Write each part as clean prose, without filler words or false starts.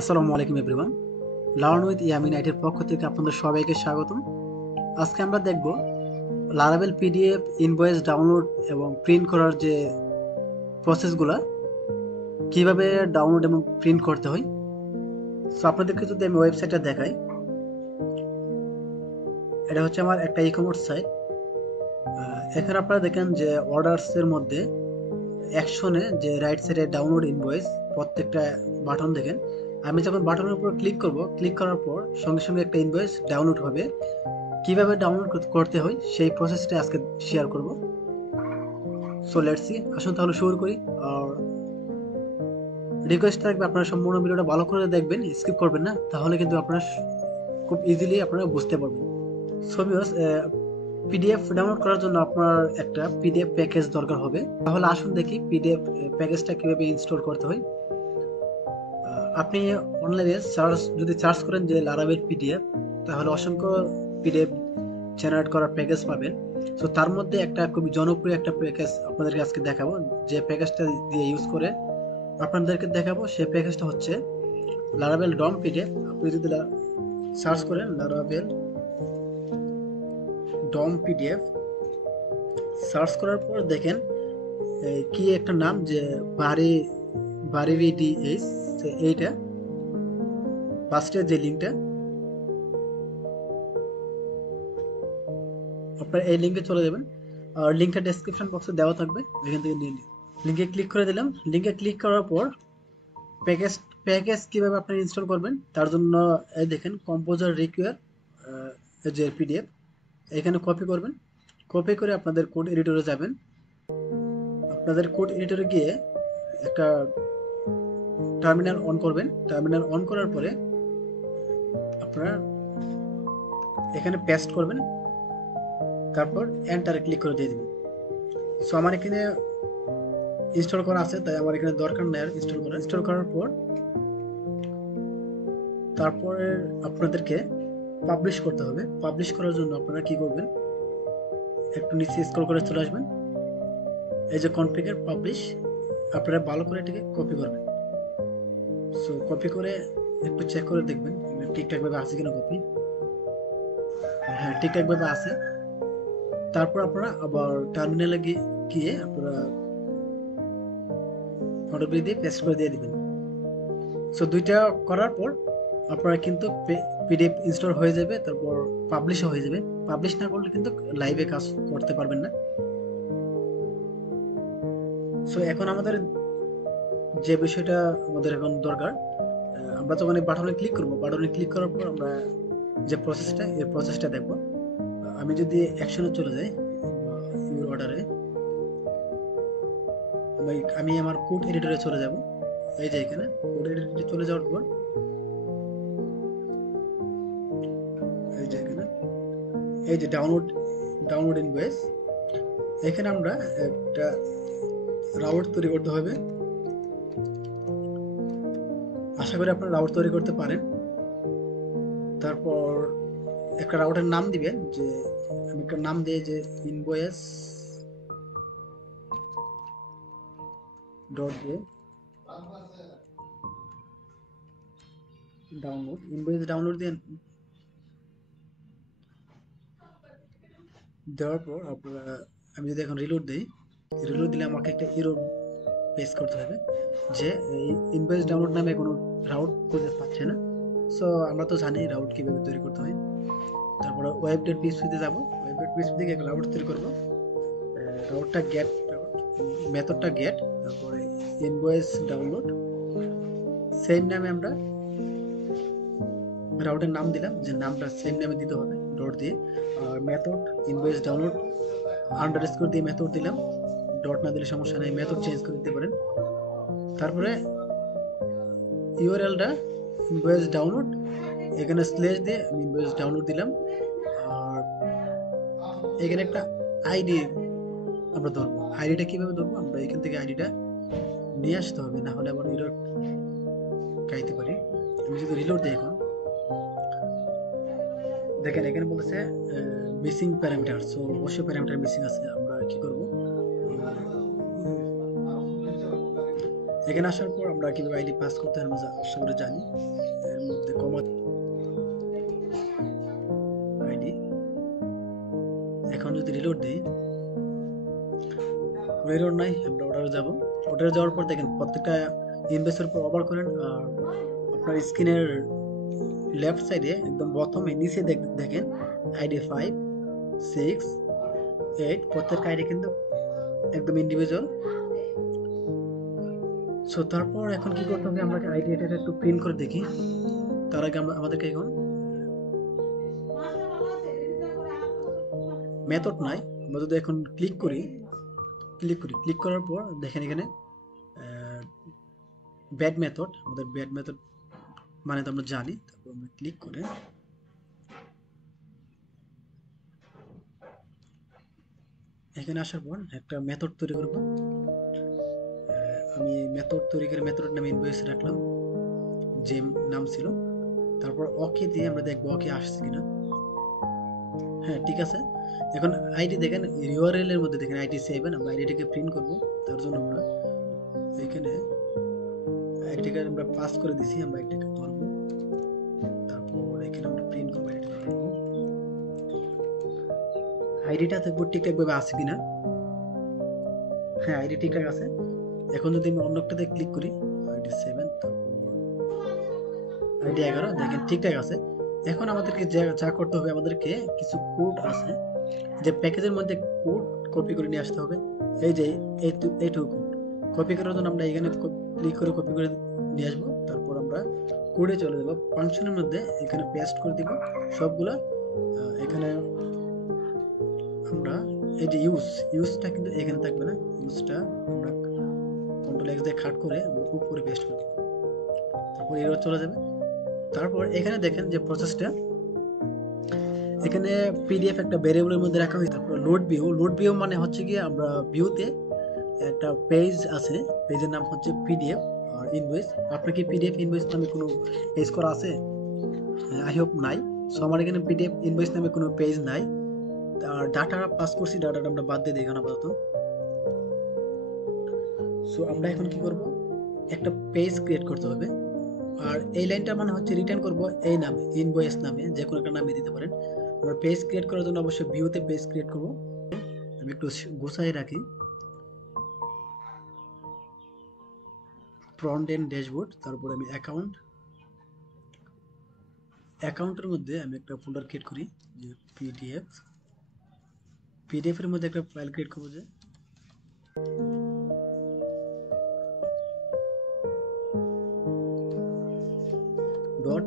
আসসালামু আলাইকুম everyone. Learn with Yamin আইটির পক্ষ থেকে আপনাদের সবাইকে স্বাগতম। আজকে আমরা দেখব লারাভেল পিডিএফ ইনভয়েস ডাউনলোড এবং প্রিন্ট করার যে প্রসেসগুলো কিভাবে ডাউনলোড এবং প্রিন্ট করতে হয়। সো আপনাদেরকে যদি আমি ওয়েবসাইটটা দেখাই, এটা হচ্ছে আমার একটা ই কমার্স সাইট। এখানে আপনারা দেখেন যে অর্ডারসের মধ্যে অ্যাকশনে যে রাইট সাইডে ডাউনলোড ইনভয়েস প্রত্যেকটা বাটন দেখেন। আমি যখন বাটনের উপর ক্লিক করব, ক্লিক করার পর সঙ্গে সঙ্গে একটা ইনভয়েস ডাউনলোড হবে। কিভাবে ডাউনলোড করতে হয় সেই প্রসেসটা আজকে শেয়ার করব। সো লেটস সি, আসুন তাহলে শুরু করি। আর রিকোয়েস্ট থাকবে আপনারা সম্পূর্ণ ভিডিওটা ভালো করে দেখবেন, স্কিপ করবেন না, তাহলে কিন্তু আপনারা খুব ইজিলি আপনারা বুঝতে পারবেন। সো ভিউয়ার্স, পিডিএফ ডাউনলোড করার জন্য আপনার একটা পিডিএফ প্যাকেজ দরকার হবে। তাহলে আসুন দেখি পিডিএফ প্যাকেজটা কিভাবে ইনস্টল করতে হয়। আপনি অনলাইনে যদি সার্চ করেন যে লারাভেল পিডিএফ, তাহলে অসংখ্য পিডিএফ জেনারেট করার প্যাকেজ পাবেন। তো তার মধ্যে একটা খুবই জনপ্রিয় একটা প্যাকেজ আপনাদেরকে আজকে দেখাবো। যে প্যাকেজটা দিয়ে ইউজ করে আপনাদেরকে দেখাবো, সেই প্যাকেজটা হচ্ছে লারাভেল ডম পিডিএফ। আপনি যদি সার্চ করেন লারাভেল ডম পিডিএফ, সার্চ করার পর দেখেন কি একটা নাম যে বারি বারিভিডিএস। এইটা ফার্স্টের যে লিঙ্কটা, আপনারা এই লিঙ্কে চলে যাবেন। আর লিঙ্কটা ডেসক্রিপশন বক্সে দেওয়া থাকবে, এখান থেকে নিয়ে নিন। লিঙ্কে ক্লিক করে দিলাম। লিঙ্কে ক্লিক করার পর প্যাকেজ প্যাকেজ কিভাবে আপনি ইনস্টল করবেন তার জন্য এই দেখেন কম্পোজার রিকোয়ার যে পিডিএফ, এখানে কপি করবেন। কপি করে আপনাদের কোড এডিটরে যাবেন। আপনাদের কোড এডিটরে গিয়ে একটা টার্মিনাল অন করবেন। টার্মিনাল অন করার পরে আপনারা এখানে পেস্ট করবেন, তারপর এন্টারে ক্লিক করে দিয়ে দিবেন। সো আমার এখানে ইনস্টল করা আছে, তাই আমার এখানে দরকার নেই আর ইনস্টল করার পর তারপরে আপনাদেরকে পাবলিশ করতে হবে। পাবলিশ করার জন্য আপনারা কি করবেন, একটু নিচে স্ক্রল করে চলে আসবেন। এই যে কনফিগার পাবলিশ, আপনারা ভালো করে এটাকে কপি করবেন। সো কপি করে একটু চেক করে দেখবেন ঠিকঠাক ভাবে আছে কিনা কপি। হ্যাঁ, ঠিকঠাক ভাবে আছে। তারপর আপনারা আবার টার্মিনালে গিয়ে আপনারা ফটোকপি দিয়ে পেস্ট করে দিয়ে দিবেন। সো দুইটা করার পর আপনারা কিন্তু পিডিএফ ইনস্টল হয়ে যাবে, তারপর পাবলিশও হয়ে যাবে। পাবলিশ না করলে কিন্তু লাইভে কাজ করতে পারবেন না। সো এখন আমাদের যে বিষয়টা আমাদের এখন দরকার, আমরা যখন এই বাটনে ক্লিক করব, বাটনে ক্লিক করার পর আমরা যে প্রসেসটা, এই প্রসেসটা দেখব। আমি যদি অ্যাকশনে চলে যাই, ইউর অর্ডারে, আমি আমার কোড এডিটরে চলে যাব। এই যে এখানে কোড এডিটরে চলে যাওয়ার পর এই যে এখানে এই যে ডাউনলোড ইনভয়েস, এখানে আমরা একটা রাউট তৈরি করতে হবে। আশা করি আপনারা রাউট তৈরি করতে পারেন। তারপর একটা রাউটের নাম দিবেন, যে আমি একটা নাম দিয়ে যে ইনভয়েস ডট দিয়ে ডাউনলোড দিয়ে দেওয়ার পর আপনারা, আমি যদি এখন রিলোড দিই, রিলোড দিলে আমাকে একটা এরর পেশ করতে হবে যে এই ইনভয়েস ডাউনলোড নামে কোনো রাউট খুঁজে পাচ্ছে না। সো আমরা তো জানি রাউট কিভাবে তৈরি করতে হয়। তারপরে ওয়েব ডট পিএইচপিতে যাব। ওয়েব ডট পিএইচপি থেকে একটা রাউট তৈরি করব। রাউটটা গেট রাউট, মেথডটা গেট, তারপরে ইনভয়েস ডাউনলোড, সেম নামে আমরা রাউটের নাম দিলাম, যে নামটা সেম নামে দিতে হবে ডট দিয়ে। আর মেথড ইনভয়েস ডাউনলোড আন্ডারস্কোর দিয়ে মেথড দিলাম। ডট না দিলে সমস্যা নেই, মেথড চেঞ্জ করে দিতে পারেন। তারপরে ইউআরএলটা ইনভয়েস ডাউনলোড, এখানে স্ল্যাশ দিয়ে আমি ইনভয়েস ডাউনলোড দিলাম। আর এখানে একটা আইডি আমরা ধরবো। আইডিটা কিভাবে ধরবো, আমরা এখান থেকে আইডিটা নিয়ে আসতে হবে, না হলে আবার এরর গাইতে পারি। আমি যদি রিলোড দিই এখন, দেখেন এখানে বলতেছে মিসিং প্যারামিটার। সো অবশ্যই প্যারামিটার মিসিং আছে। আমরা কি করব, এখানে আসার পর আমরা কিভাবে আইডি পাস করতে হয় আমরা আশা করে জানি। এর মধ্যে কমা আইডি, এখন যদি রিলোড দিই, রিলোড নাই, আমরা অর্ডারে যাব। অর্ডারে যাওয়ার পর দেখেন প্রত্যেকটা ইনভয়েসের উপর ওভার করেন, আর আপনার স্ক্রিনের লেফট সাইডে একদম প্রথমে নিচে দেখেন আইডি 5, 6, 8 প্রত্যেকটা আইডি কিন্তু একদম ইন্ডিভিজুয়াল। সো তারপর এখন কি করতে হবে, আমরা আইডি এটা একটু প্রিন্ট করে দেখি। তার আগে আমাদেরকে এখন মেথড নাই, আমরা যদি এখন ক্লিক করার পর দেখেন এখানে ব্যাড মেথড, আমাদের ব্যাড মেথড মানে তো আমরা জানি। তারপর আমরা ক্লিক করে এখানে আসার পর একটা মেথড তৈরি করব। আমি মেথড তৈরি করে মেথডের নাম ইনভয়েস রাখলাম, যে নাম ছিল। তারপর ওকে দিয়ে আমরা দেখবো ওকে আসছে কিনা। হ্যাঁ ঠিক আছে। এখন আইডি দেখেন ইউআরএল এর মধ্যে দেখেন আইডি 7, আমরা আইডিটাকে প্রিন্ট করব। তার জন্য আমরা এখানে আইডিটাকে আমরা পাস করে দিছি, আমরা আইডিটাকে ধরবো। তারপর এখানে আমরা প্রিন্ট করব, আইডিটা ধরবো। আইডিটা দেখবো ঠিকঠাক ভাবে আছে কিনা। হ্যাঁ আইডি ঠিকঠাক আছে। এখন যদি আমি অন্য একটাতে ক্লিক করি, আইডি 7, তারপর আইডি 11, দেখেন ঠিকঠাক আছে। এখন আমাদেরকে যা করতে হবে, আমাদেরকে কিছু কোড আছে যে প্যাকেজের মধ্যে কোড কপি করে নিয়ে আসতে হবে। এই যে এইটুকু কপি করার জন্য আমরা এখানে ক্লিক করে কপি করে নিয়ে আসবো। তারপর আমরা কোডে চলে যাবো, ফাংশনের মধ্যে এখানে পেস্ট করে দিব সবগুলা। এখানে আমরা এই যে ইউজটা কিন্তু এখানে থাকবে না, ইউজটা আমরা কন্ট্রোল এক্স দিয়ে কাট করে আমরা উপরে পেস্ট করে দিব। তারপর এরও চলে যাবে। তারপর এখানে দেখেন যে প্রসেসটা, এখানে পিডিএফ একটা ভেরিয়েবলের মধ্যে রাখা হয়েছে। তারপর লোড ভিউ মানে হচ্ছে কি আমরা ভিউতে একটা পেজ আছে, পেজের নাম হচ্ছে পিডিএফ আর ইনভয়েস। আপনার কি পিডিএফ ইনভয়েস নামে কোনো পেজ করা আছে? আই হোপ নাই। সো আমার এখানে পিডিএফ ইনভয়েস নামে কোনো পেজ নাই। আর ডাটা পাস করছি, ডাটাটা আমরা বাদ দিয়ে দিই এখন আপাতত। সো আমরা এখন কি করব, একটা পেজ ক্রিয়েট করতে হবে। আর এই লাইনটা মানে হচ্ছে রিটার্ন করব এই নামে, ইনভয়েস নামে, যে কোনো একটা নামে দিতে পারেন। আমরা পেজ ক্রিয়েট করার জন্য অবশ্যই ভিউতে পেজ ক্রিয়েট করব। আমি একটু গোছাই রাখি। ফ্রন্ট এন্ড ড্যাশবোর্ড, তারপর আমি অ্যাকাউন্টের মধ্যে আমি একটা ফোল্ডার ক্রিয়েট করি, যে পিডিএফ এর মধ্যে একটা ফাইল ক্রিয়েট করব, যে ডট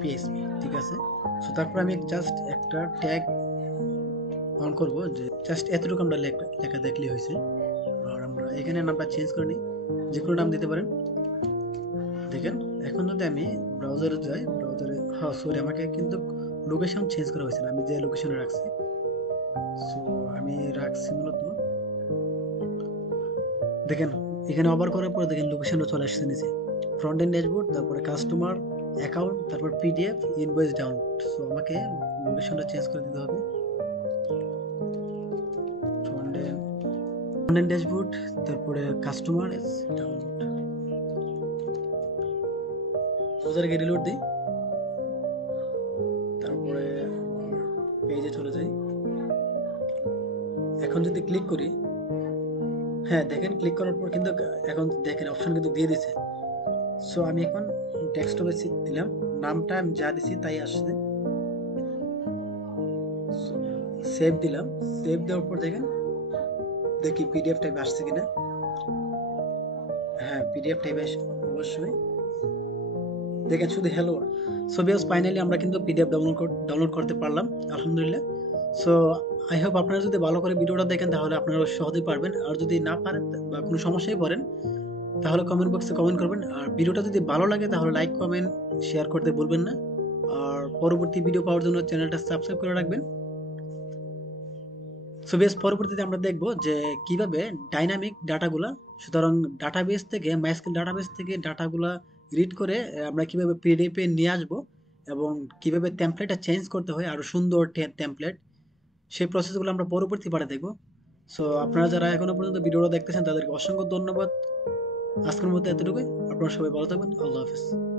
পিএসপি, ঠিক আছে। সো তারপর আমি জাস্ট একটা ট্যাগ অন করব, যে জাস্ট এতটুকু আমরা লেখা দেখলেই হয়েছে। আর আমরা এখানে নামটা চেঞ্জ করে নিই, যে কোনো নাম দিতে পারেন। দেখেন এখন যদি আমি ব্রাউজারে যাই, ব্রাউজারে, হ্যাঁ সরি, আমাকে কিন্তু লোকেশন চেঞ্জ করা হয়েছে না, আমি যে লোকেশনে রাখছি। সো আমি রাখছি মূলত, দেখেন এখানে ওভার করার পর দেখেন লোকেশনটা চলে আসছে নিচে, ফ্রন্ট এন্ড ড্যাশবোর্ড, তারপরে কাস্টমার অ্যাকাউন্ট, তারপর পিডিএফ ইনভয়েস ডাউনলোড। সো আমাকে লোকেশনটা চেঞ্জ করে দিতে হবে। ফ্রন্ট এন্ড ড্যাশবোর্ড, তারপরে কাস্টমার ডাউনলোড। ব্রাউজারকে রিলোড দিই, তারপরে পেজে চলে যাই। এখন যদি ক্লিক করি, হ্যাঁ দেখেন ক্লিক করার পর কিন্তু এখন দেখেন অপশন কিন্তু দিয়ে দিছে। সো আমি এখন ডেস্কটপে দিলাম, নামটা আমি যা দিছি তাই আসছে। সেভ দিলাম, সেভ দেওয়ার পর দেখি পিডিএফ টাইপ আসছে কিনা। হ্যাঁ পিডিএফ টাইপ অবশ্যই, দেখেন শুধু হ্যালো। সো ভিউয়ার্স ফাইনালি আমরা কিন্তু পিডিএফ ডাউনলোড করতে পারলাম, আলহামদুলিল্লাহ। সো আই হোপ আপনারা যদি ভালো করে ভিডিওটা দেখেন তাহলে আপনারা সহজেই পারবেন। আর যদি না পারেন বা কোনো সমস্যায় পড়েন তাহলে কমেন্ট বক্সে কমেন্ট করবেন। আর ভিডিওটা যদি ভালো লাগে তাহলে লাইক কমেন্ট শেয়ার করতে ভুলবেন না। আর পরবর্তী ভিডিও পাওয়ার জন্য চ্যানেলটা সাবস্ক্রাইব করে রাখবেন। সো বেশ পরবর্তীতে আমরা দেখব যে কিভাবে ডাইনামিক ডাটাগুলা, সুতরাং ডাটাবেস থেকে মাইস্কুয়েল ডাটাবেস থেকে ডাটাগুলা রিড করে আমরা কিভাবে পিডিএফ এ নিয়ে আসব, এবং কিভাবে টেমপ্লেটটা চেঞ্জ করতে হয় আরো সুন্দর টেমপ্লেট, সেই প্রসেসগুলো আমরা পরবর্তী পার্টে দেখব। সো আপনারা যারা এখনো পর্যন্ত ভিডিওটা দেখতেছেন তাদেরকে অসংখ্য ধন্যবাদ। আজকের মতো এতটুকুই। আপনারা সবাই ভালো থাকবেন। আল্লাহ হাফেজ।